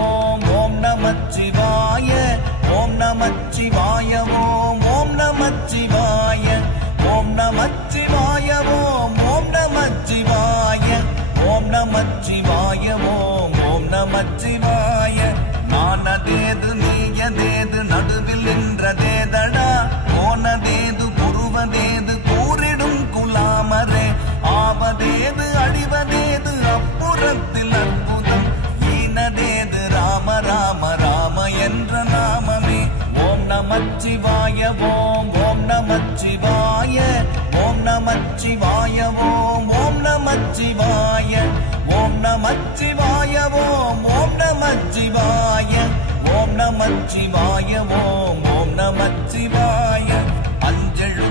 ஓம் ஓம் நமச்சிவாய ஓம் நமச்சிவாய ஓம் ஓம் நமச்சிவாய ஓம் நமச்சிவாய ஓம் ஓம் நமச்சிவாய ஓம் நமச்சிவாய ஓம் ஓம் நமச்சிவாய நானதேது நீயதேது நடுவில் நின்றதேதடா போனதேது புருவதேது கூறிடும் குலாமரே ஆவதேது அழிவதேது அப்புறத்தில் அற்புதம் ஈனதேது ராம ராம ராம என்ற நாமமே ஓம் நமச்சிவாய ஓம் ஓம் நமச்சிவாய ஓம் நமச்சிவாய ஓம் ஓம் நமச்சிவாய ஓம் நமச்சிவாய ஓம் ஓம் நமச்சிவாய ஓம் நமச்சிவாய ஓம் ஓம் நமச்சிவாய அஞ்செழு